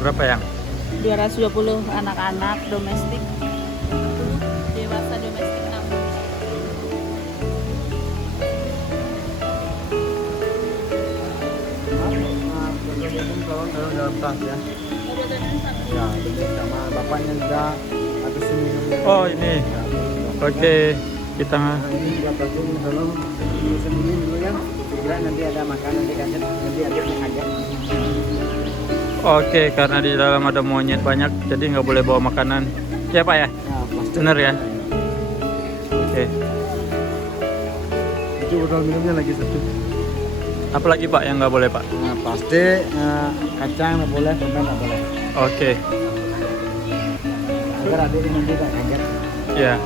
Berapa yang? 220 anak-anak domestik, 40 dewasa domestik 60. Kalau dalam tas ya. Ya, Sama bapaknya juga habis ini. Oh ini. Oke, kita Ini juga pasung tolong sembunyi dulu ya. Kira nanti ada makanan dikasih, nanti adiknya kaget. Oke, karena di dalam ada monyet banyak, jadi nggak boleh bawa makanan. Ya Pak ya? Nah, pasti. Bener ya? Oke. Itu botol minumnya lagi satu. Apalagi Pak yang nggak boleh Pak? Nah, pasti kacang nggak boleh, permen nggak boleh. Oke. Agar adiknya nanti tak kaget. Ya.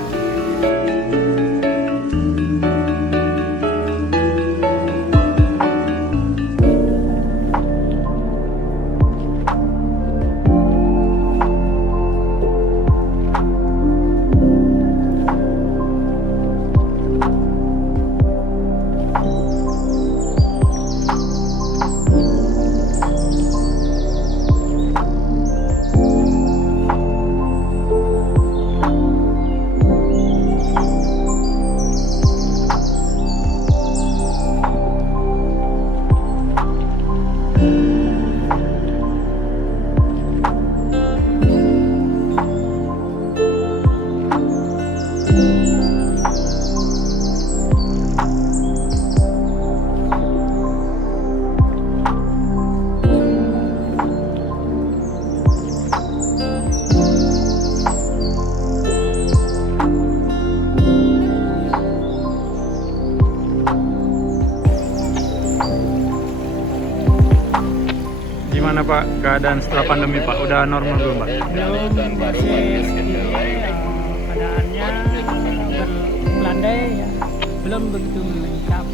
Gimana Pak keadaan setelah pandemi Pak? Udah normal belum Pak? belum masih segini keadaannya berlandai ya, belum begitu meningkat.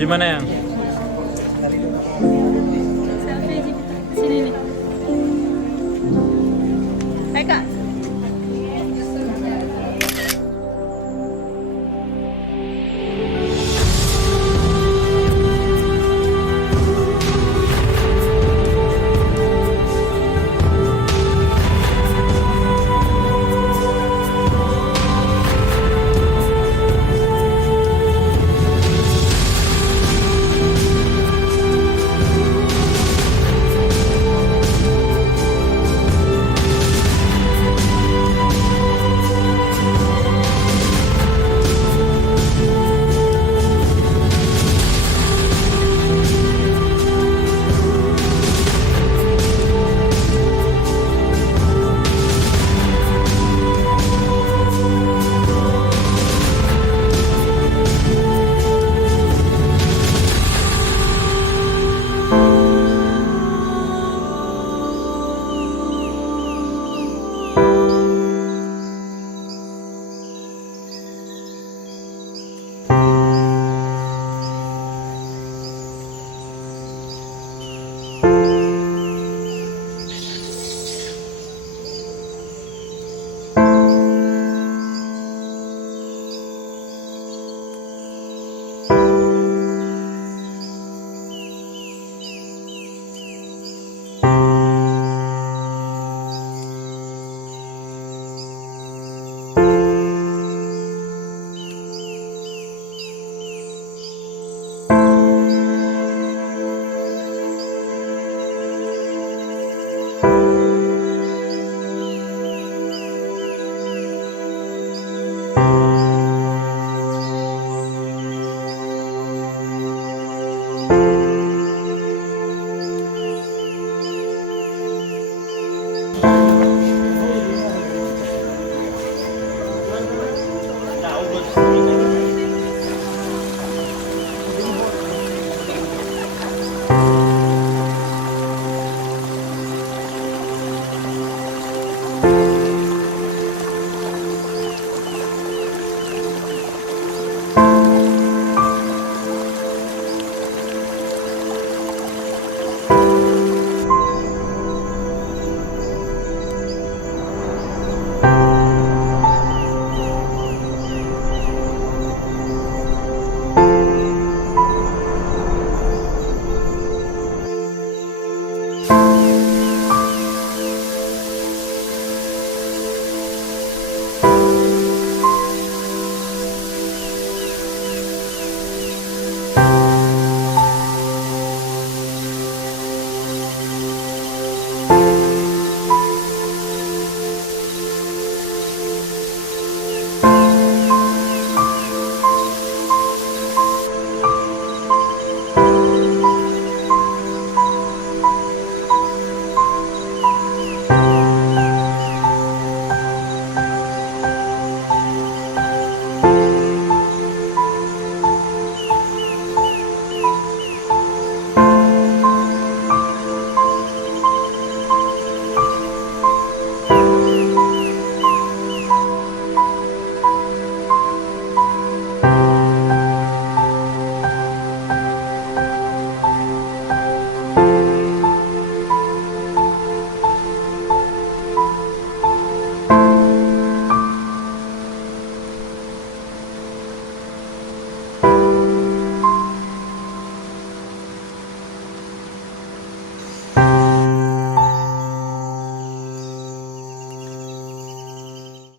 Gimana yang? Selfie sini nih. Hai Kak.